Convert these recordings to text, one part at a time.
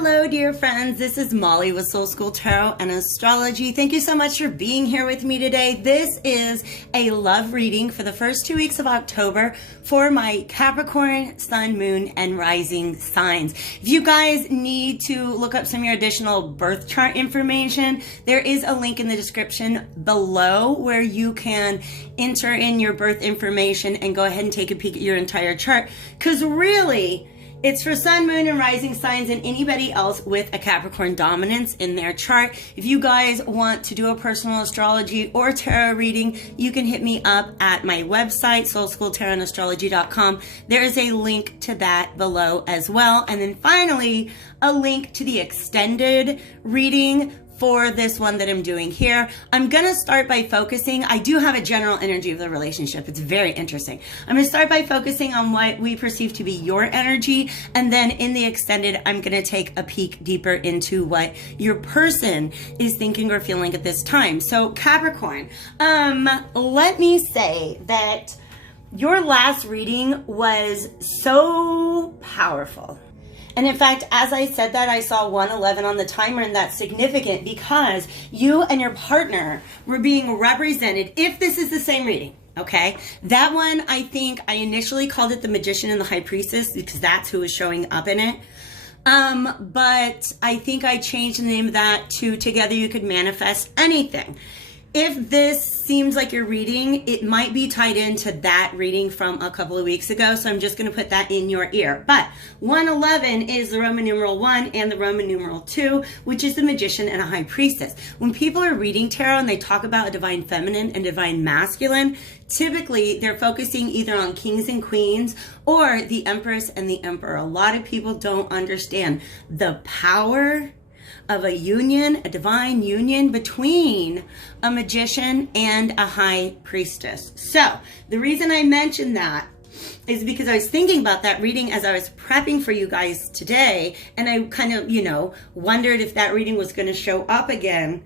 Hello, dear friends. This is Molly with Soul School Tarot and Astrology. Thank you so much for being here with me today. This is a love reading for the first 2 weeks of October for my Capricorn, Sun, Moon, and Rising signs. If you guys need to look up some of your additional birth chart information, there is a link in the description below where you can enter in your birth information and go ahead and take a peek at your entire chart. Because really, it's for Sun, Moon, and Rising signs and anybody else with a Capricorn dominance in their chart. If you guys want to do a personal astrology or tarot reading, you can hit me up at my website, soulschooltarotandastrology.com. There is a link to that below as well. And then finally, a link to the extended reading for this one that I'm doing here. I'm gonna start by focusing, I do have a general energy of the relationship. It's very interesting. I'm gonna start by focusing on what we perceive to be your energy, and then in the extended, I'm gonna take a peek deeper into what your person is thinking or feeling at this time. So Capricorn, let me say that your last reading was so powerful. And in fact, as I said that, I saw 111 on the timer, and that's significant because you and your partner were being represented, if this is the same reading, okay? That one, I think I initially called it the Magician and the High Priestess because that's who was showing up in it. But I think I changed the name of that to Together You Could Manifest Anything. If this seems like your reading, it might be tied into that reading from a couple of weeks ago, so I'm just going to put that in your ear. But 111 is the Roman numeral 1 and the Roman numeral 2, which is the Magician and a High Priestess. When people are reading tarot and they talk about a divine feminine and divine masculine, typically they're focusing either on kings and queens or the Empress and the Emperor. A lot of people don't understand the power of a union, a divine union between a magician and a high priestess. So the reason I mentioned that is because I was thinking about that reading as I was prepping for you guys today, and I kind of, wondered if that reading was going to show up again,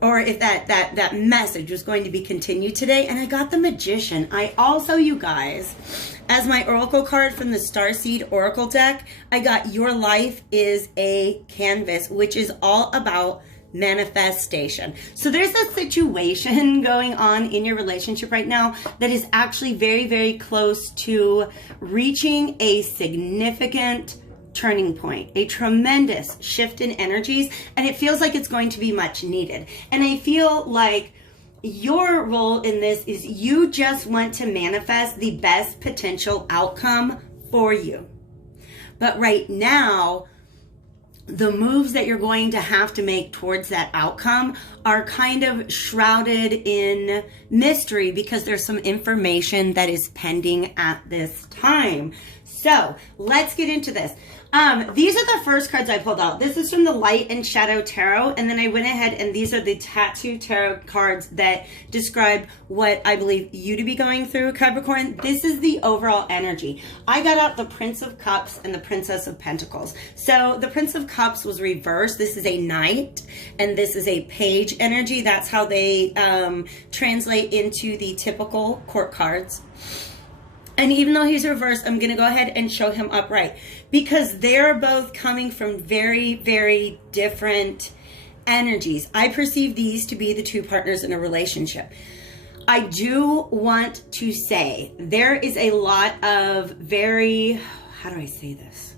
or if that message was going to be continued today. And I got the Magician. I also, you guys, as my oracle card from the Starseed oracle deck, I got Your Life is a Canvas, which is all about manifestation. So there's a situation going on in your relationship right now that is actually very, very close to reaching a significant turning point, a tremendous shift in energies, and it feels like it's going to be much needed. And I feel like your role in this is you just want to manifest the best potential outcome for you. But right now, the moves that you're going to have to make towards that outcome are kind of shrouded in mystery because there's some information that is pending at this time. So let's get into this. These are the first cards I pulled out. This is from the Light and Shadow Tarot, and then I went ahead and these are the Tattoo Tarot cards that describe what I believe you to be going through, Capricorn. This is the overall energy. I got out the Prince of Cups and the Princess of Pentacles. So the Prince of Cups was reversed. This is a Knight, and this is a Page energy. That's how they translate into the typical court cards. And even though he's reversed, I'm going to go ahead and show him upright because they're both coming from very, very different energies. I perceive these to be the two partners in a relationship. I do want to say there is a lot of very, how do I say this?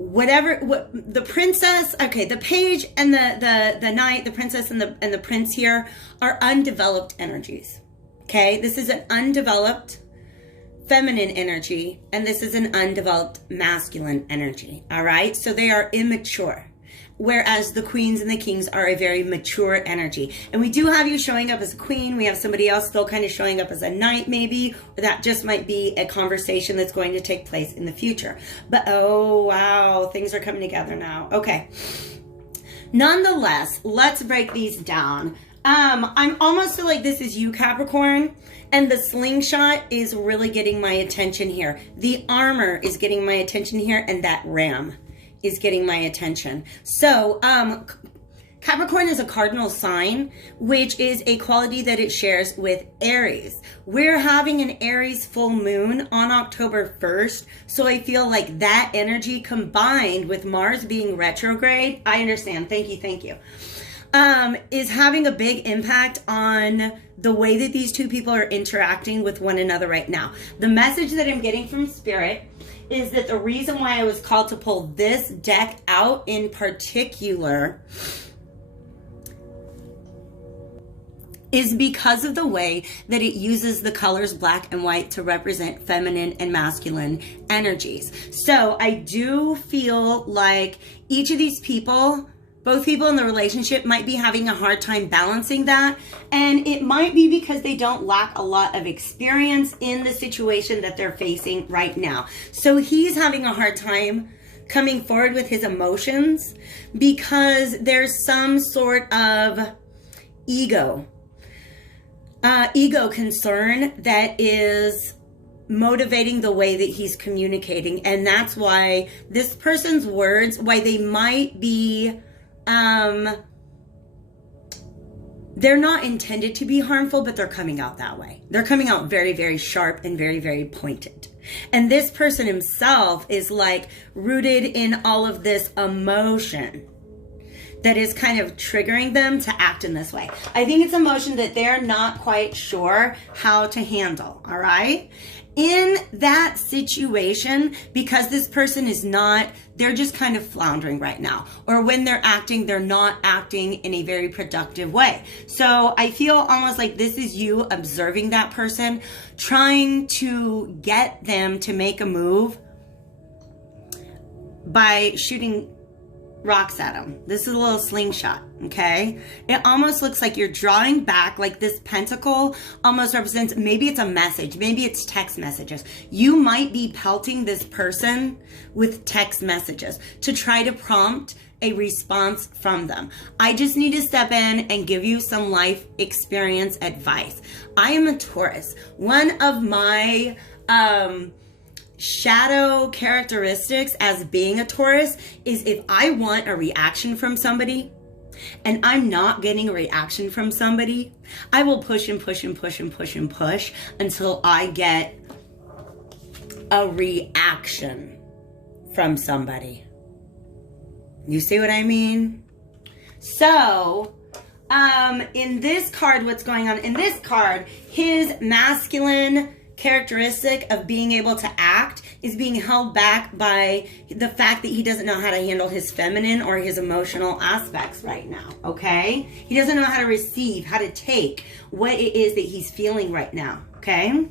The princess, okay, the page and the knight, the princess and the prince here are undeveloped energies. Okay, this is an undeveloped feminine energy, and this is an undeveloped masculine energy. All right, so they are immature. Whereas the queens and the kings are a very mature energy. And we do have you showing up as a queen. We have somebody else still kind of showing up as a knight maybe. Or that just might be a conversation that's going to take place in the future. But oh wow, things are coming together now. Okay. Nonetheless, let's break these down. I'm almost feel like this is you, Capricorn. And the slingshot is really getting my attention here. The armor is getting my attention here, and that ram is getting my attention. So Capricorn is a cardinal sign, which is a quality that it shares with Aries. We're having an Aries full moon on October 1st, so I feel like that energy combined with Mars being retrograde, I understand, thank you, is having a big impact on the way that these two people are interacting with one another right now. The message that I'm getting from Spirit is that the reason why I was called to pull this deck out in particular is because of the way that it uses the colors black and white to represent feminine and masculine energies. So I do feel like each of these people, both people in the relationship, might be having a hard time balancing that. And it might be because they don't lack a lot of experience in the situation that they're facing right now. So he's having a hard time coming forward with his emotions because there's some sort of ego concern that is motivating the way that he's communicating. And that's why this person's words, why they might be, they're not intended to be harmful, but they're coming out that way. They're coming out very, very sharp and very, very pointed. And this person himself is like rooted in all of this emotion that is kind of triggering them to act in this way. I think it's emotion that they're not quite sure how to handle, all right? In that situation, because this person is not, they're just kind of floundering right now. Or when they're not acting in a very productive way. So I feel almost like this is you observing that person, trying to get them to make a move by shooting rocks at them. This is a little slingshot, okay? It almost looks like you're drawing back, like this pentacle almost represents, maybe it's a message, maybe it's text messages. You might be pelting this person with text messages to try to prompt a response from them. I just need to step in and give you some life experience advice. I am a Taurus. One of my shadow characteristics as being a Taurus is if I want a reaction from somebody and I'm not getting a reaction from somebody, I will push and push and push and push and push until I get a reaction from somebody. You see what I mean? So, in this card, what's going on? In this card, his masculine characteristic of being able to act is being held back by the fact that he doesn't know how to handle his feminine or his emotional aspects right now, okay? He doesn't know how to receive, how to take what it is that he's feeling right now, okay?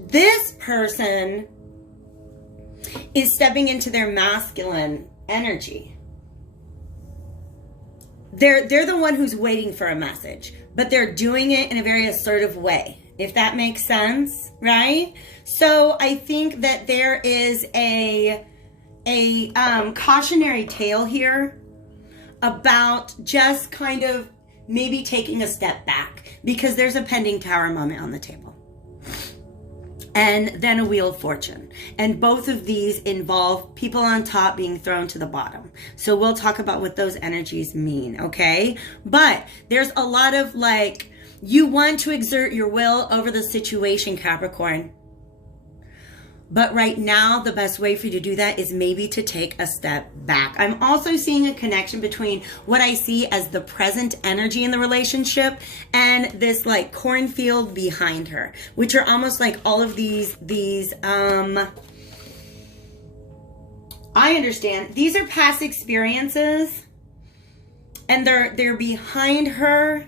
This person is stepping into their masculine energy. They're the one who's waiting for a message, but they're doing it in a very assertive way, if that makes sense, right? So I think that there is a cautionary tale here about just kind of maybe taking a step back because there's a pending tower moment on the table. And then a Wheel of Fortune. And both of these involve people on top being thrown to the bottom. So we'll talk about what those energies mean, okay? But there's a lot of like, you want to exert your will over the situation, Capricorn. But right now, the best way for you to do that is maybe to take a step back. I'm also seeing a connection between what I see as the present energy in the relationship and this like cornfield behind her, which are almost like all of these I understand. These are past experiences and they're behind her.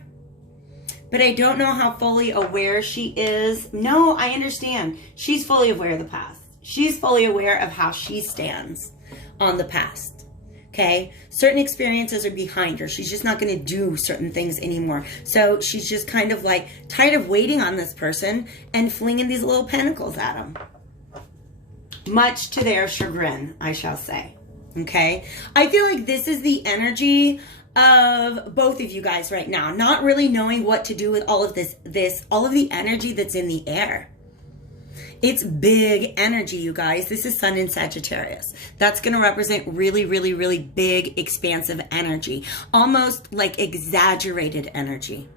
But I don't know how fully aware she is. No, I understand. She's fully aware of the past. She's fully aware of how she stands on the past. Okay? Certain experiences are behind her. She's just not going to do certain things anymore. So she's just kind of like tired of waiting on this person and flinging these little pentacles at them. Much to their chagrin, I shall say. Okay? I feel like this is the energy of both of you guys right now, not really knowing what to do with all of all of the energy that's in the air. It's big energy, you guys. This is Sun in Sagittarius. That's going to represent really, really, really big, expansive energy, almost like exaggerated energy.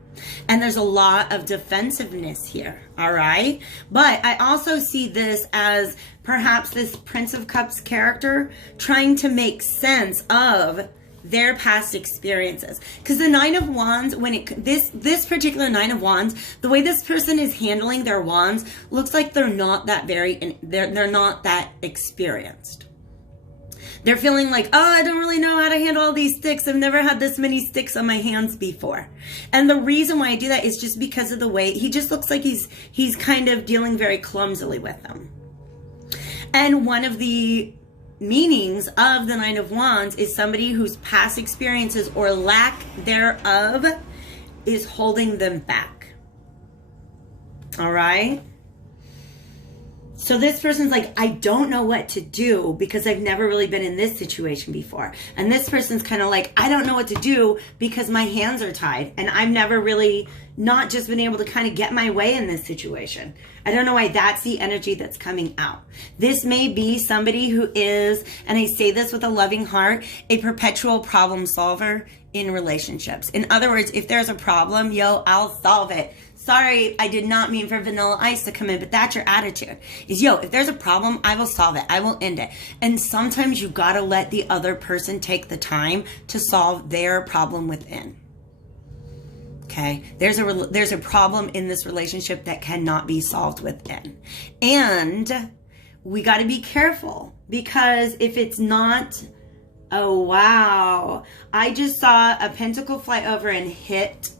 And there's a lot of defensiveness here, all right? But I also see this as perhaps this Prince of Cups character trying to make sense of their past experiences. Because the Nine of Wands, when this particular Nine of Wands, the way this person is handling their wands looks like they're not that they're not that experienced. They're feeling like, oh, I don't really know how to handle all these sticks. I've never had this many sticks on my hands before. And the reason why I do that is just because of the way he just looks like he's kind of dealing very clumsily with them. And one of the meanings of the Nine of Wands is somebody whose past experiences or lack thereof is holding them back. All right? So this person's like, I don't know what to do because I've never really been in this situation before. And this person's kind of like, I don't know what to do because my hands are tied and I've never really not just been able to kind of get my way in this situation. I don't know why that's the energy that's coming out. This may be somebody who is, and I say this with a loving heart, a perpetual problem solver in relationships. In other words, if there's a problem, yo, I'll solve it. Sorry, I did not mean for Vanilla Ice to come in, but that's your attitude. Is, yo, if there's a problem, I will solve it. I will end it. And sometimes you gotta let the other person take the time to solve their problem within. Okay? There's a problem in this relationship that cannot be solved within. And we gotta be careful because if it's not, oh wow. I just saw a pentacle fly over and hit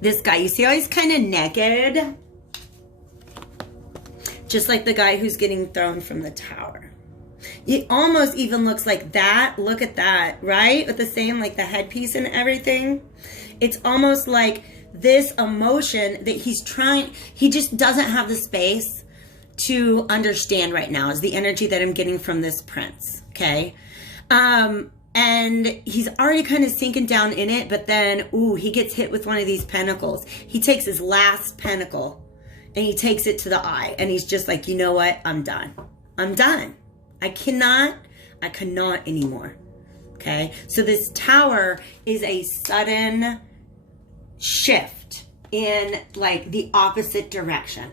this guy. You see how he's kind of naked? Just like the guy who's getting thrown from the tower. It almost even looks like that. Look at that, right? With the same, like the headpiece and everything. It's almost like this emotion that he just doesn't have the space to understand right now is the energy that I'm getting from this prince, okay? And he's already kind of sinking down in it, but then, ooh, he gets hit with one of these pentacles. He takes his last pentacle and he takes it to the eye. And he's just like, you know what? I'm done. I'm done. I cannot anymore. Okay. So this tower is a sudden shift in like the opposite direction.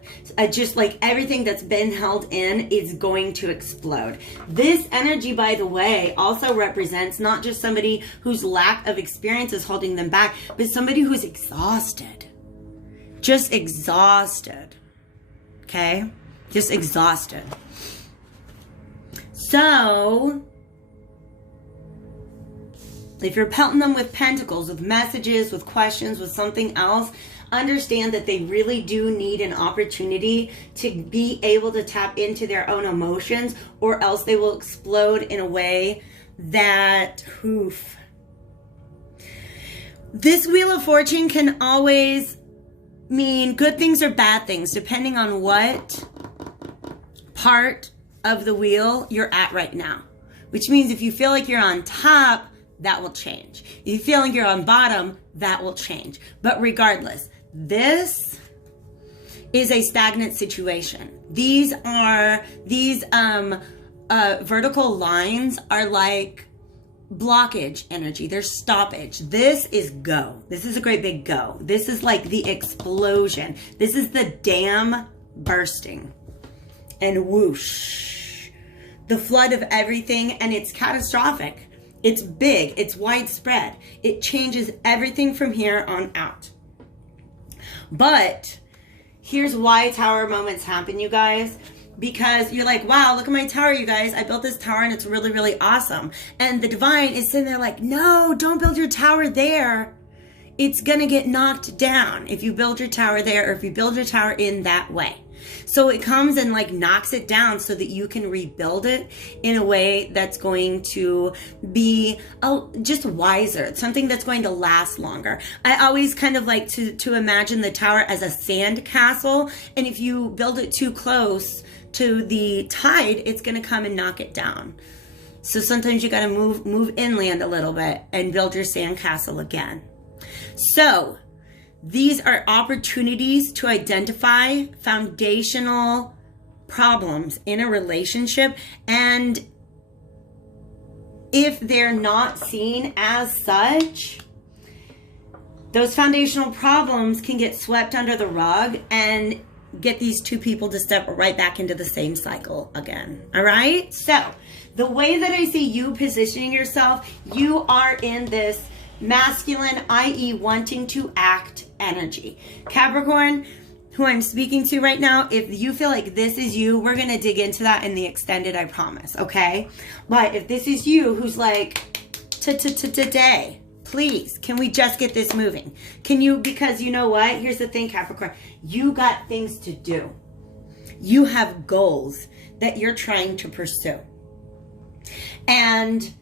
Just like everything that's been held in is going to explode. This energy, by the way, also represents not just somebody whose lack of experience is holding them back, but somebody who's exhausted. Just exhausted. Okay? Just exhausted. So, if you're pelting them with pentacles, with messages, with questions, with something else, understand that they really do need an opportunity to be able to tap into their own emotions, or else they will explode in a way that, oof. This Wheel of Fortune can always mean good things or bad things, depending on what part of the wheel you're at right now. Which means if you feel like you're on top, that will change. If you feel like you're on bottom, that will change. But regardless, this is a stagnant situation. These vertical lines are like blockage energy. They're stoppage. This is go. This is a great big go. This is like the explosion. This is the dam bursting. And whoosh. The flood of everything, and it's catastrophic. It's big. It's widespread. It changes everything from here on out. But here's why tower moments happen, you guys. Because you're like, wow, look at my tower, you guys. I built this tower and it's really, really awesome. And the divine is sitting there like, no, don't build your tower there. It's going to get knocked down if you build your tower there, or if you build your tower in that way. So it comes and like knocks it down so that you can rebuild it in a way that's going to be just wiser, something that's going to last longer. I always kind of like to imagine the tower as a sand castle, and if you build it too close to the tide, it's going to come and knock it down. So sometimes you got to move inland a little bit and build your sand castle again. So These are opportunities to identify foundational problems in a relationship, and if they're not seen as such, those foundational problems can get swept under the rug and get these two people to step right back into the same cycle again. All right? So the way that I see you positioning yourself, you are in this masculine, i.e. wanting to act energy. Capricorn, who I'm speaking to right now, if you feel like this is you, we're going to dig into that in the extended, I promise, okay? But if this is you who's like, today, please, can we just get this moving? Can you, because you know what? Here's the thing, Capricorn. You got things to do. You have goals that you're trying to pursue. And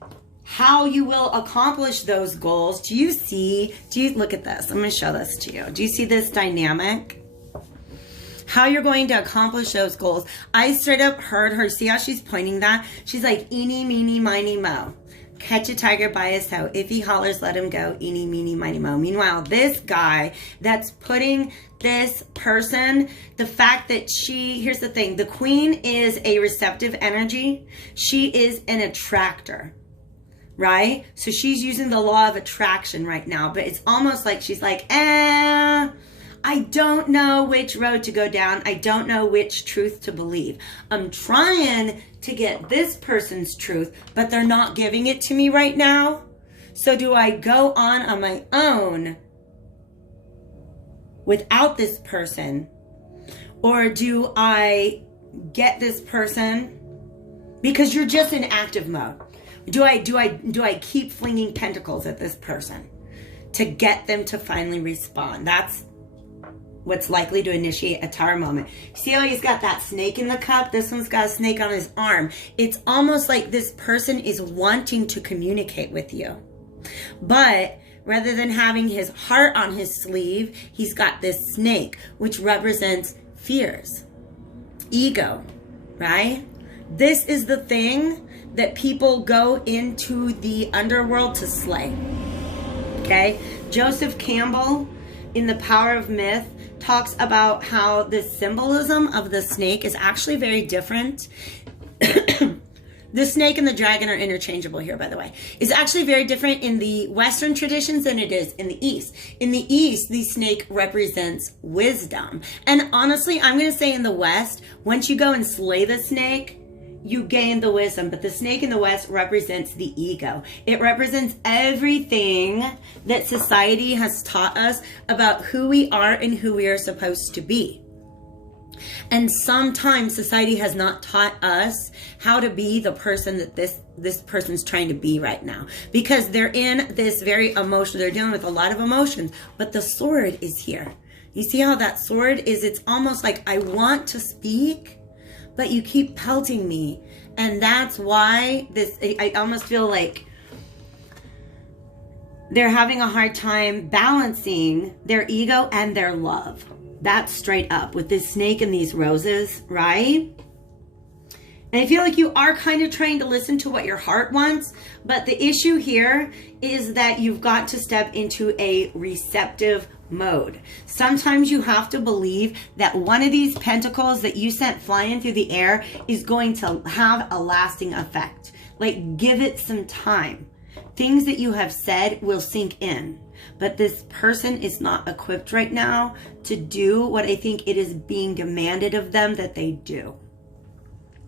how you will accomplish those goals, do you look at this. I'm going to show this to you. Do you see this dynamic? How you're going to accomplish those goals. I straight up heard her, see how she's pointing that? She's like, eeny, meeny, miny, mo. Catch a tiger by his toe. If he hollers, let him go. Eeny, meeny, miny, mo. Meanwhile, this guy that's putting this person, the fact that here's the thing, the queen is a receptive energy. She is an attractor, right? So she's using the law of attraction right now, but it's almost like she's like, I don't know which road to go down. I don't know which truth to believe. I'm trying to get this person's truth, but they're not giving it to me right now. So do I go on my own without this person? Or do I get this person because you're just in active mode? Do I keep flinging pentacles at this person to get them to finally respond? That's what's likely to initiate a tower moment. See how he's got that snake in the cup? This one's got a snake on his arm. It's almost like this person is wanting to communicate with you. But rather than having his heart on his sleeve, he's got this snake, which represents fears, ego, right? This is the thing that people go into the underworld to slay, okay? Joseph Campbell, in The Power of Myth, talks about how the symbolism of the snake is actually very different. The snake and the dragon are interchangeable here, by the way. It's actually very different in the Western traditions than it is in the East. In the East, the snake represents wisdom. And honestly, I'm going to say in the West, once you go and slay the snake, you gain the wisdom. But the snake in the West represents the ego. It represents everything that society has taught us about who we are and who we are supposed to be. And sometimes society has not taught us how to be the person that this person's trying to be right now. Because they're in this very emotional, they're dealing with a lot of emotions. But the sword is here. You see how that sword is, it's almost like I want to speak, but you keep pelting me. And that's why I almost feel like they're having a hard time balancing their ego and their love. That's straight up with this snake and these roses, right? And I feel like you are kind of trying to listen to what your heart wants, but the issue here is that you've got to step into a receptive mode. Sometimes you have to believe that one of these pentacles that you sent flying through the air is going to have a lasting effect. Like, give it some time. Things that you have said will sink in. But this person is not equipped right now to do what I think it is being demanded of them that they do.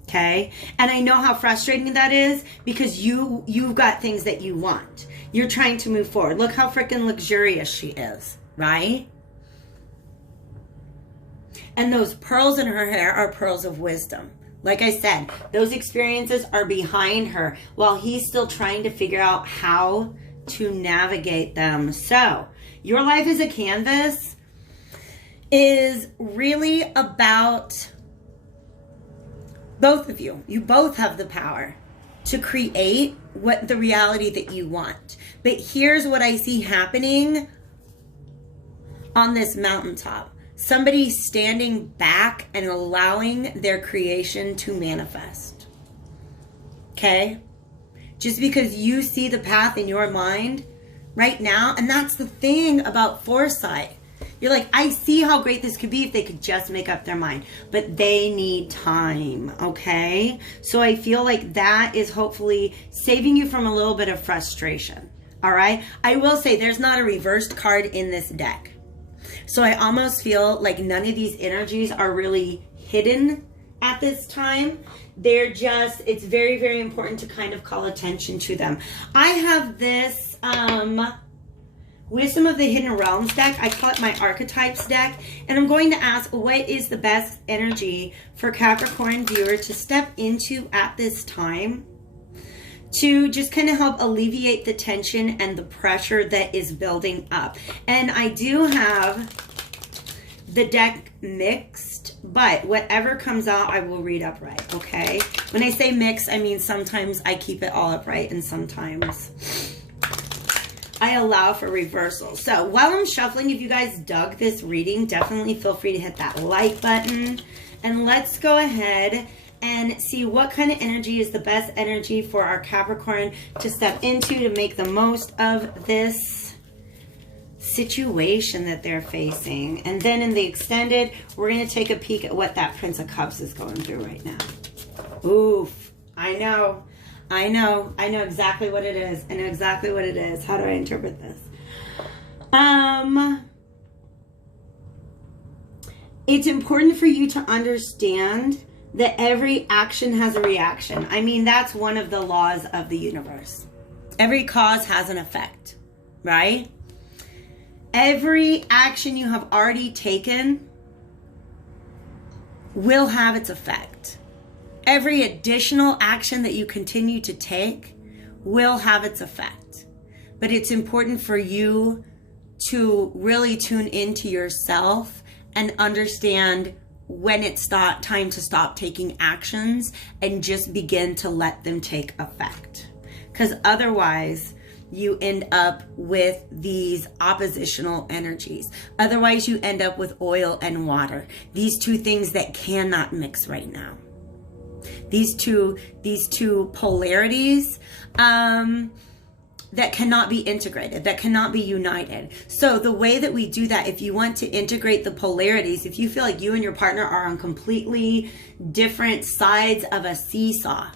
Okay? And I know how frustrating that is because you've got things that you want. You're trying to move forward. Look how freaking luxurious she is, right? And those pearls in her hair are pearls of wisdom. Like I said, those experiences are behind her while he's still trying to figure out how to navigate them. So your life as a canvas is really about both of you. You both have the power to create what the reality that you want. But here's what I see happening on this mountaintop. Somebody standing back and allowing their creation to manifest. Okay? Just because you see the path in your mind right now, and that's the thing about foresight. You're like, I see how great this could be if they could just make up their mind. But they need time, okay? So I feel like that is hopefully saving you from a little bit of frustration, all right? I will say there's not a reversed card in this deck. So I almost feel like none of these energies are really hidden at this time. They're just, it's very, very important to kind of call attention to them. I have this Wisdom of the Hidden Realms deck. I call it my Archetypes deck. And I'm going to ask, what is the best energy for Capricorn viewer to step into at this time to just kind of help alleviate the tension and the pressure that is building up? And I do have the deck mixed, but whatever comes out, I will read upright, okay? When I say mixed, I mean sometimes I keep it all upright and sometimes I allow for reversal. So while I'm shuffling, if you guys dug this reading, definitely feel free to hit that like button. And let's go ahead and see what kind of energy is the best energy for our Capricorn to step into to make the most of this situation that they're facing. And then in the extended, we're going to take a peek at what that Prince of Cups is going through right now. Oof, I know exactly what it is. I know exactly what it is. How do I interpret this? It's important for you to understand that every action has a reaction. I mean, that's one of the laws of the universe. Every cause has an effect, right? Every action you have already taken will have its effect. Every additional action that you continue to take will have its effect. But it's important for you to really tune into yourself and understand when it's time to stop taking actions and just begin to let them take effect. Because otherwise, you end up with these oppositional energies. Otherwise, you end up with oil and water. These two things that cannot mix right now. These two polarities that cannot be integrated, that cannot be united. So the way that we do that, if you want to integrate the polarities, if you feel like you and your partner are on completely different sides of a seesaw,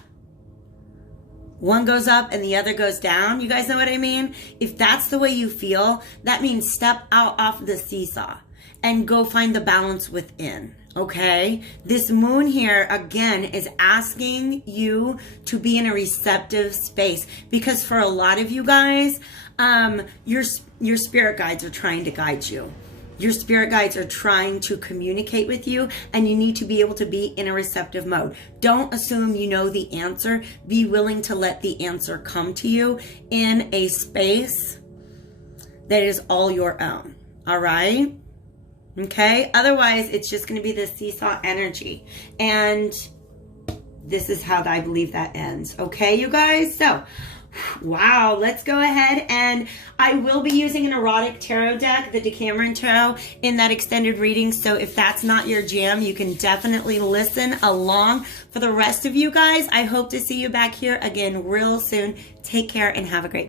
one goes up and the other goes down. You guys know what I mean? If that's the way you feel, that means step out off the seesaw and go find the balance within, okay? This moon here, again, is asking you to be in a receptive space because for a lot of you guys, your spirit guides are trying to guide you. Your spirit guides are trying to communicate with you, and you need to be able to be in a receptive mode. Don't assume you know the answer. Be willing to let the answer come to you in a space that is all your own. All right? Okay? Otherwise, it's just going to be this seesaw energy. And this is how I believe that ends. Okay, you guys? So, wow, let's go ahead, and I will be using an erotic tarot deck, the Decameron Tarot, in that extended reading. So if that's not your jam, you can definitely listen along. For the rest of you guys, I hope to see you back here again real soon. Take care and have a great